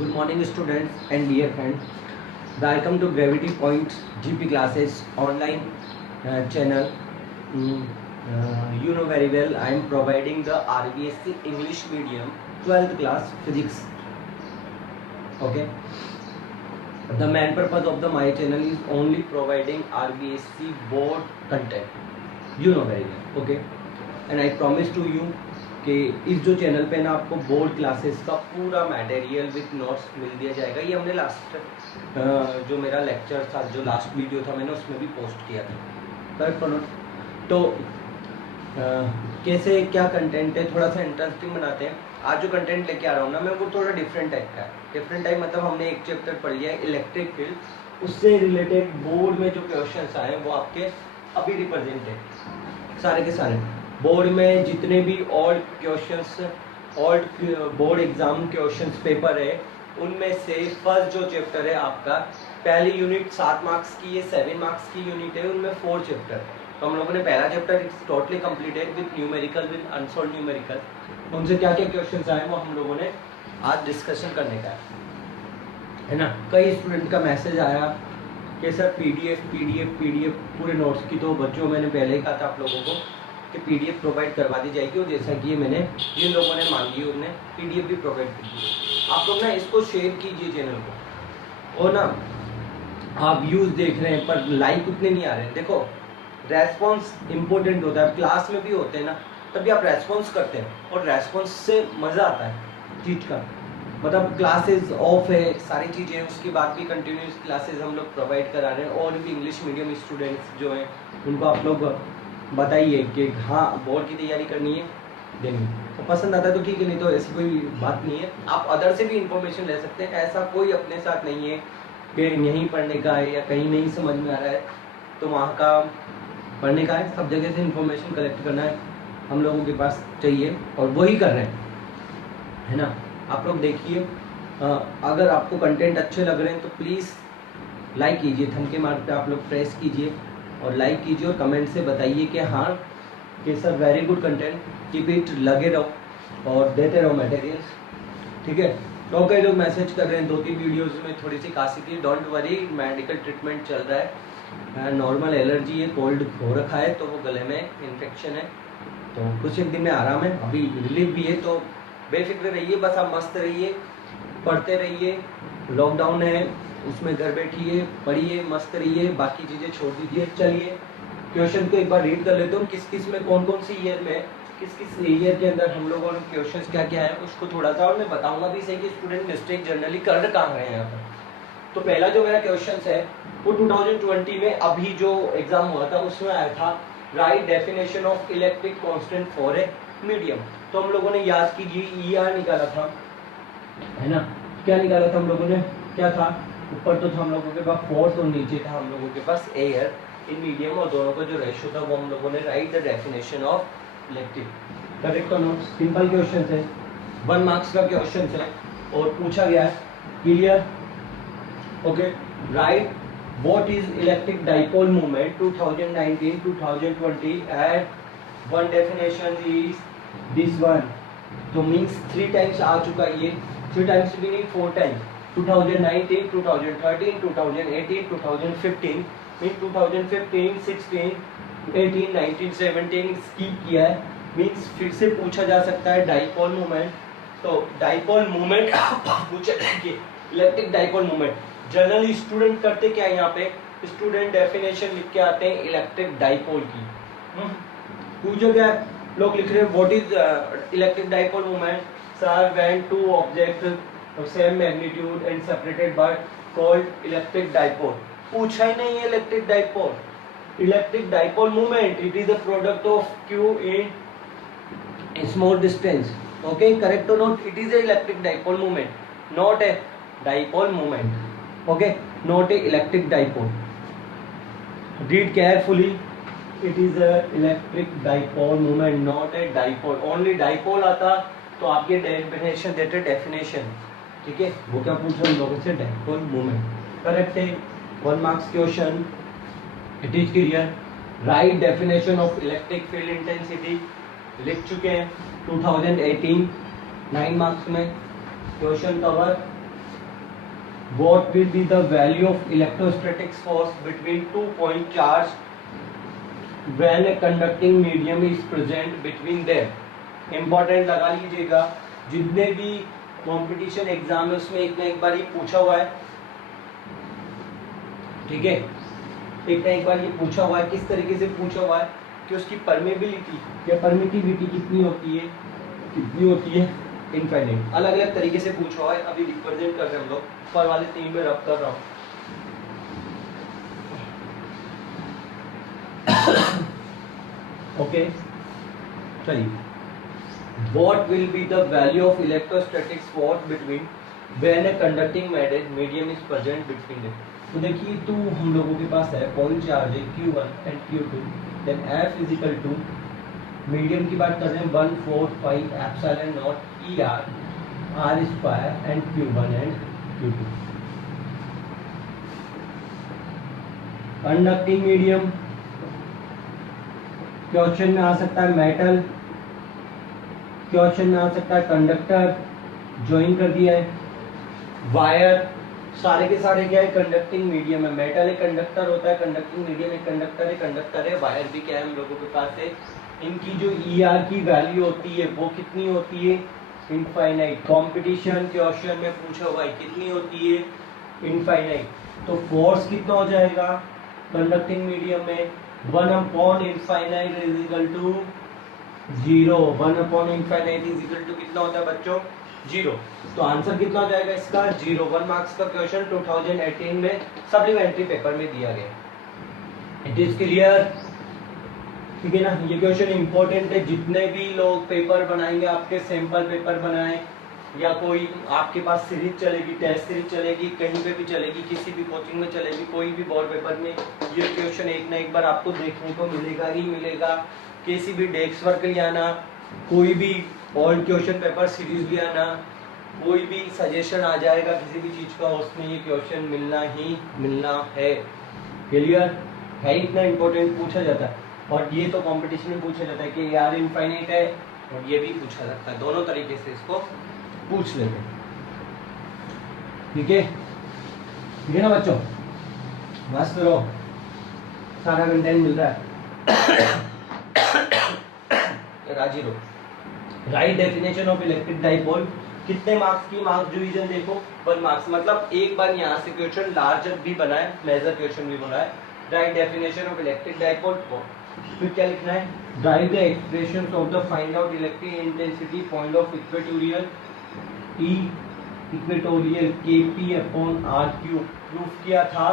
Good morning, students and dear friends. Welcome to Gravity Points GP classes online channel. You know very well I am providing the RBSC English medium 12th class physics. Okay. The main purpose of my channel is only providing RBSC board content. You know very well. Okay. And I promise to you कि इस जो channel पे ना आपको board classes का पूरा material with notes मिल दिया जाएगा। ये हमने लास्ट जो मेरा लेक्चर था, जो लास्ट वीडियो था, मैंने उसमें भी पोस्ट किया था, करेक्ट और नोट। तो कैसे क्या कंटेंट है, थोड़ा सा इंटरेस्टिंग बनाते हैं। आज जो कंटेंट लेके आ रहा हूँ ना मैं, वो थोड़ा डिफरेंट टाइप का है। डिफरेंट टाइप मतलब हमने एक चैप्टर पढ़ लिया है इलेक्ट्रिक फील्ड, उससे रिलेटेड बोर्ड में जो क्वेश्चन आए वो आपके अभी रिप्रेजेंट है सारे के सारे। बोर्ड में जितने भी old questions, old board exam questions paper है, उनमें से फर्स्ट जो चैप्टर है आपका, पहली यूनिट 7 मार्क्स की, ये 7 मार्क्स की यूनिट है, उनमें 4 चैप्टर। तो हम लोगों ने पहला chapter totally completed with numerical, with unsolve numerical. उनसे क्या क्या क्वेश्चंस आए वो हम लोगों ने आज डिस्कशन करने का है ना। कई स्टूडेंट का मैसेज आया कि सर पीडीएफ पूरे नोट्स की, तो बच्चों मैंने पहले ही कहा था आप लोगों को कि पीडीएफ प्रोवाइड करवा दी जाएगी, और जैसा कि मैंने जिन लोगों ने मांगी उन्हें पीडीएफ भी प्रोवाइड कर दी। आप लोग ना इसको शेयर कीजिए चैनल को, और ना आप व्यूज़ देख रहे हैं पर लाइक उतने नहीं आ रहे हैं। देखो रेस्पॉन्स इंपॉर्टेंट होता है, क्लास में भी होते हैं ना, तभी आप रेस्पॉन्स करते हैं, और रेस्पॉन्स से मज़ा आता है चीज़ का। मतलब क्लासेस ऑफ है, सारी चीज़ें, उसके बाद भी कंटिन्यूस क्लासेस हम लोग प्रोवाइड करा रहे हैं। और भी इंग्लिश मीडियम स्टूडेंट्स जो हैं उनको आप लोग बताइए कि हाँ बोर्ड की तैयारी करनी है, देनी तो पसंद आता है तो ठीक है, नहीं तो ऐसी कोई बात नहीं है। आप अदर से भी इंफॉर्मेशन ले सकते हैं, ऐसा कोई अपने साथ नहीं है कि यहीं पढ़ने का है या कहीं नहीं समझ में आ रहा है तो वहाँ का पढ़ने का है। सब जगह से इंफॉर्मेशन कलेक्ट करना है हम लोगों के पास चाहिए, और वही कर रहे हैं, है ना। आप लोग देखिए, अगर आपको कंटेंट अच्छे लग रहे हैं तो प्लीज़ लाइक कीजिए, थम के मार्क पे आप लोग प्रेस कीजिए और लाइक कीजिए, और कमेंट से बताइए कि हाँ कि sir very good content, keep it, लगे रहो और देते रहो मटेरियल्स, ठीक है। तो कई लोग मैसेज कर रहे हैं 2-3 वीडियोस में थोड़ी सी खांसी थी, डोंट वरी, मेडिकल ट्रीटमेंट चल रहा है, नॉर्मल एलर्जी है, कोल्ड हो रखा है, तो वो गले में इन्फेक्शन है, तो कुछ एक दिन में आराम है, अभी रिलीफ भी है, तो बेफिक्र रहिए, बस आप मस्त रहिए, पढ़ते रहिए। लॉकडाउन है उसमें घर बैठिए, पढ़िए, मस्त रहिए, बाकी चीज़ें छोड़ दीजिए। चलिए क्वेश्चन को एक बार रीड कर लेते हो, किस किस में कौन कौन सी ईयर में, किस किस ईयर के अंदर हम लोगों ने क्वेश्चंस क्या क्या है उसको थोड़ा सा, और मैं बताऊंगा भी सही कि स्टूडेंट मिस्टेक जनरली कर कहाँ रहे हैं यहाँ पर। तो पहला जो मेरा क्वेश्चन है वो 2020 में अभी जो एग्जाम हुआ था उसमें आया था, right definition of electric constant for a medium. तो हम लोगों ने याद कीजिए ER निकाला था, है ना। क्या निकाला था हम लोगों ने, क्या था, ऊपर तो था हम लोगों के पास फोर्स और नीचे था हम लोगों के पास एयर इन मीडियम, और दोनों का जो रेशियो था वो हम लोगों ने right the definition of electric, correct और नोट। सिंपल क्वेश्चन है, 1 मार्क्स का क्वेश्चन है, और पूछा गया है, clear, okay. Right what is electric dipole movement 2019-2020 at one definition is this one. तो मीन्स 3 टाइम्स आ चुका है ये, 3 टाइम्स भी नहीं, 4 टाइम्स, 2019, 2013, 2018, 2015, मीन 2015, 16, 18, 19, 17 स्किप किया है, मीन्स फिर से पूछा जा सकता है डाइपोल मूवमेंट। तो डाइपोल मूवमेंट पूछा कि electric dipole movement, generally student करते क्या है, यहाँ पे स्टूडेंट डेफिनेशन लिख के आते हैं इलेक्ट्रिक डाइपोल की। पूछो क्या लोग लिख रहे हैं, what is electric dipole movement, sir when 2 objects of same magnitude and separated by called electric dipole। पूछा ही नहीं है electric dipole. Electric dipole movement, it is a product of Q in small distance, okay, correct or not, it is a electric dipole moment, not a dipole moment, okay, not a electric dipole, read carefully, it is a electric dipole moment, not a dipole। only dipole आता तो आपके definition देते, definition, ठीक है। वो क्या पूछ रहे हैं लोगों से, डाइपोल मूवमेंट, करेक्ट है। 1 marks question, it is clear. Right definition of electric field intensity लिख चुके हैं 2018, 9 मार्क्स में question cover, what will be the value of electrostatic force between 2 point charge when a conducting medium is present between them. Important लगा लीजिएगा, जितने भी competition exam है उसमें एक ना एक बार ये पूछा हुआ है, ठीक है, एक ना एक बार ये पूछा हुआ है। किस तरीके से पूछा हुआ है कि उसकी परमेबिलिटी या परमिटिविटी कितनी होती है, इनफाइनाइट। अलग अलग तरीके से पूछा हुआ है। अभी रिप्रेजेंट कर रहे हैं हम लोग, ऊपर वाले 3 में रब कर रहा हूँ। ओके, चलिए, what will be the value of electrostatic force between when a conducting medium is present between them? तो देखिए, तो हम लोगों के पास है पॉइंट चार्ज है Q1 and Q2, then F is equal to, medium की बात कर रहे हैं 1/4 epsilon not ER R square and Q1 and Q2। Conducting medium question में आ सकता है मेटल, क्वेश्चन में आ सकता है कंडक्टर, ज्वाइन कर दिया है, वायर, सारे के सारे क्या है, कंडक्टिंग मीडियम है। मेटल एक कंडक्टर होता है, कंडक्टिंग मीडियम एक कंडक्टर है, वायर भी क्या है हम लोगों के पास है। इनकी जो ER की वैल्यू होती है वो कितनी होती है, इनफाइनाइट। कंपटीशन क्वेश्चन में पूछा हुआ है कितनी होती है, इनफाइनाइट। तो फोर्स कितना हो जाएगा कंडक्टिंग मीडियम में, 1/∞ is equal to 0। 1/∞ is equal to कितना होता है बच्चों, 0। तो आंसर कितना हो जाएगा इसका, 0। 1 मार्क्स का क्वेश्चन 2018 में सप्लीमेंट्री पेपर में दिया गया। इट इज क्लियर, ठीक है ना। ये क्वेश्चन इंपॉर्टेंट है। जितने भी लोग पेपर बनाएंगे, आपके सैंपल पेपर बनाए या कोई आपके पास सीरीज चलेगी, टेस्ट सीरीज चलेगी, कहीं पे भी चलेगी, किसी भी कोचिंग में चलेगी, कोई भी बोर्ड पेपर में ये क्वेश्चन एक ना एक बार आपको देखने को मिलेगा ही मिलेगा। किसी भी डेस्क वर्क ले आना, कोई भी ओल्ड क्वेश्चन पेपर सीरीज ले आना, कोई भी सजेशन आ जाएगा किसी भी चीज़ का, उसमें ये क्वेश्चन मिलना ही मिलना है। क्लियर है, इतना इंपॉर्टेंट पूछा जाता है। और ये तो कंपटीशन में पूछा जाता है कि यार इनफाइनाइट है, और ये भी पूछा जाता है, दोनों तरीके से इसको पूछ लेते हैं। ठीक है ना बच्चों, मस्त रहो, सारा कंटेंट मिल रहा है। राजी रहो। Right definition of electric dipole, कितने मार्क्स की, मार्क्स डिवीजन देखो 1 मार्क्स, मतलब एक बार यहाँ से क्वेश्चन लार्जर भी बना है, मेजर क्वेश्चन भी बना है। Right definition of electric dipole, फिर क्या लिखना है, right the expressions of the find out electric intensity point of equatorial E equatorial Kp/R³ proof किया था,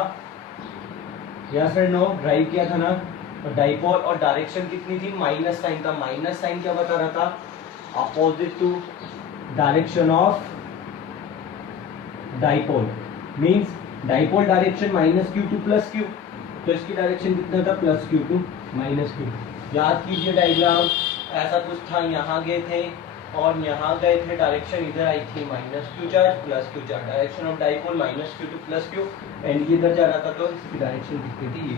यस और नो, ड्राइव किया था ना। और डाइपोल और डायरेक्शन कितनी थी, माइनस साइन था। माइनस साइन क्या बता रहा था, opposite to direction of dipole, means dipole direction -q to +q, तो इसकी डायरेक्शन कितना था, +q टू -q। याद कीजिए डायग्राम, ऐसा कुछ था, यहाँ गए थे और यहाँ गए थे, डायरेक्शन इधर आई थी -q charge +q charge, direction of dipole -q to +q, and ये इधर जा रहा था तो इसकी डायरेक्शन कितनी थी, ये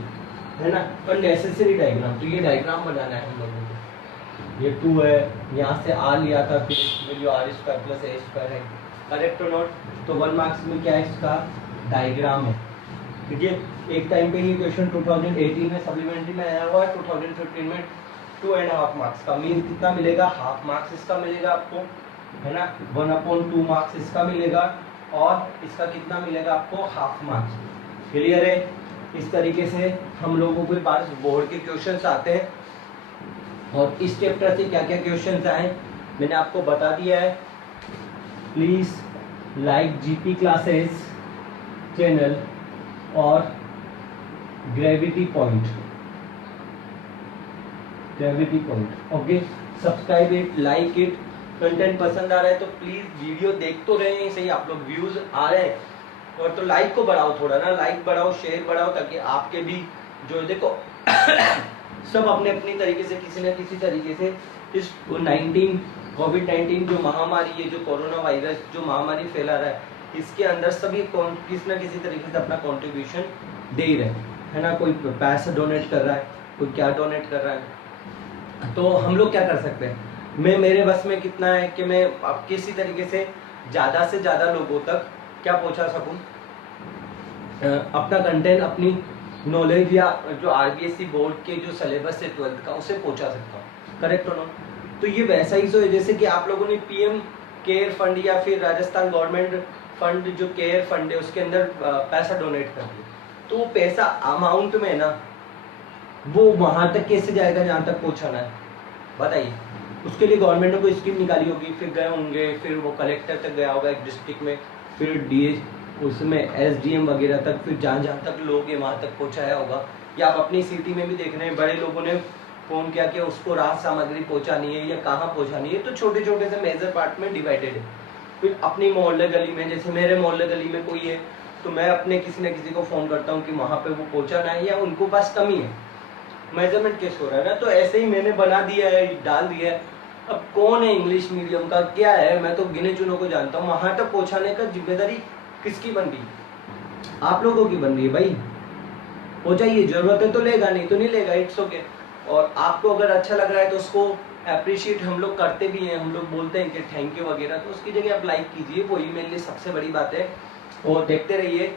है ना। पर नेसेसरी डायग्राम, तो ये डायग्राम बनाना है हम लोगों को। ये 2 है, यहाँ से R लिया था, फिर वैल्यू R² + A² है, करेक्ट और नोट। तो 1 मार्क्स में क्या है, इसका डायग्राम है। ठीक है, एक टाइम पे ये क्वेश्चन 2018 में सप्लीमेंट्री में आया हुआ है, 2015 में 2.5 मार्क्स का, मीन कितना मिलेगा, हाफ मार्क्स इसका मिलेगा आपको, है ना। 1/2 मार्क्स इसका मिलेगा, और इसका कितना मिलेगा आपको, हाफ मार्क्स। क्लियर है। इस तरीके से हम लोगों के पास बोर्ड के क्वेश्चंस आते हैं, और इस चैप्टर से क्या क्या क्वेश्चंस आए मैंने आपको बता दिया है। Please like GP classes channel और gravity point, okay, subscribe it, like it. Content पसंद आ रहा है तो प्लीज वीडियो देख तो रहे हैं सही, आप लोग व्यूज आ रहे हैं, और तो लाइक को बढ़ाओ थोड़ा ना, लाइक बढ़ाओ, शेयर बढ़ाओ, ताकि आपके भी जो देखो सब अपने अपनी तरीके से किसी न किसी तरीके से इस कोविड-19 जो महामारी है, जो कोरोना वायरस जो महामारी फैला रहा है, इसके अंदर सभी किसी न किसी तरीके से अपना कंट्रीब्यूशन दे रहे हैं, है ना। कोई पैसा डोनेट कर रहा है, कोई क्या डोनेट कर रहा है, तो हम लोग क्या कर सकते हैं। मेरे बस में कितना है कि मैं अब किसी तरीके से ज़्यादा लोगों तक क्या पहुंचा सकूं, अपना कंटेंट, अपनी नॉलेज या जो आरबीएससी बोर्ड के जो सिलेबस है 12th का उसे पहुंचा सकता हूँ, करेक्ट हो ना। तो ये वैसा ही सो है जैसे कि आप लोगों ने पीएम केयर फंड या फिर राजस्थान गवर्नमेंट फंड जो केयर फंड है उसके अंदर पैसा डोनेट कर दिया, तो वो पैसा अमाउंट में ना वो वहां तक कैसे जाएगा जहां तक पहुंचाना है, बताइए। उसके लिए गवर्नमेंट ने कोई स्कीम निकाली होगी, फिर गए होंगे, फिर वो कलेक्टर तक गया होगा एक डिस्ट्रिक्ट में, फिर डीएस उसमें एसडीएम वगैरह तक, फिर जहाँ जहाँ तक लोग हैं वहाँ तक पहुँचाया होगा। या आप अपनी सिटी में भी देख रहे हैं, बड़े लोगों ने फोन किया कि उसको राहत सामग्री पहुँचानी है या कहाँ पहुँचानी है, तो छोटे छोटे से मेजर पार्ट में डिवाइडेड है। फिर अपनी मोहल्ले गली में, जैसे मेरे मोहल्ले गली में कोई है तो मैं अपने किसी न किसी को फ़ोन करता हूँ कि वहाँ पे वो पहुँचाना है या उनको पास कमी है, मेजरमेंट केस हो रहा है ना, तो ऐसे ही मैंने बना दिया है, डाल दिया है। अब कौन है इंग्लिश मीडियम का क्या है, मैं तो गिने चुनों को जानता हूँ, वहाँ तक पहुँचाने का जिम्मेदारी किसकी बन रही है, आप लोगों की बन रही है भाई। पहुँचाइए, जरूरत है तो लेगा, नहीं तो नहीं लेगा, इट्स ओके। और आपको अगर अच्छा लग रहा है तो उसको अप्रिशिएट हम लोग करते भी हैं, हम लोग बोलते हैं कि थैंक यू वगैरह, तो उसकी जगह आप लाइक कीजिए, वही मेरे लिए सबसे बड़ी बात है। और देखते रहिए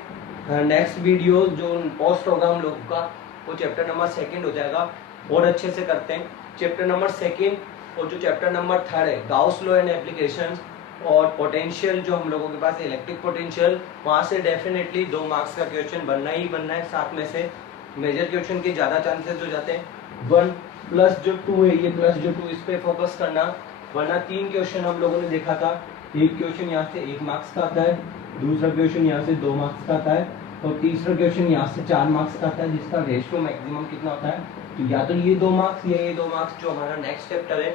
नेक्स्ट वीडियो जो पोस्ट होगा हम लोगों का, वो चैप्टर नंबर 2 हो जाएगा, और अच्छे से करते हैं चैप्टर नंबर 2 और जो चैप्टर नंबर 3 है गाउस लॉ एंड एप्लीकेशंस और पोटेंशियल, जो हम लोगों के पास इलेक्ट्रिक पोटेंशियल, वहाँ से डेफिनेटली 2 मार्क्स का क्वेश्चन बनना ही बनना है। 7 में से मेजर क्वेश्चन के ज़्यादा चांसेस हो जाते हैं, 1 प्लस जो 2 है, ये प्लस जो 2 इस पे फोकस करना, वरना 3 क्वेश्चन हम लोगों ने देखा था, एक क्वेश्चन यहाँ से 1 मार्क्स का आता है, दूसरा क्वेश्चन यहाँ से 2 मार्क्स का आता है, और तीसरा क्वेश्चन यहाँ से 4 मार्क्स का आता है, जिसका रेशियो मैक्सिमम कितना होता है, तो या तो ये 2 मार्क्स या ये 2 मार्क्स जो हमारा नेक्स्ट चैप्टर है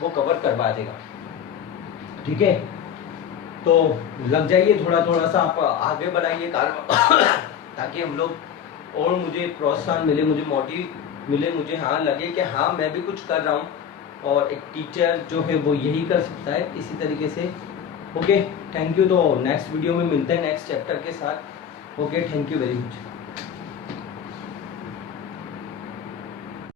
वो कवर करवा देगा, ठीक है। तो लग जाइए, थोड़ा थोड़ा सा आप आगे बढ़ाइए कार्य ताकि हम लोग, और मुझे प्रोत्साहन मिले, मुझे मोटिव मिले, मुझे हाँ लगे कि हाँ मैं भी कुछ कर रहा हूँ, और एक टीचर जो है वो यही कर सकता है इसी तरीके से। Okay, thank you. तो नेक्स्ट वीडियो में मिलते हैं नेक्स्ट चैप्टर के साथ। Okay, thank you very much.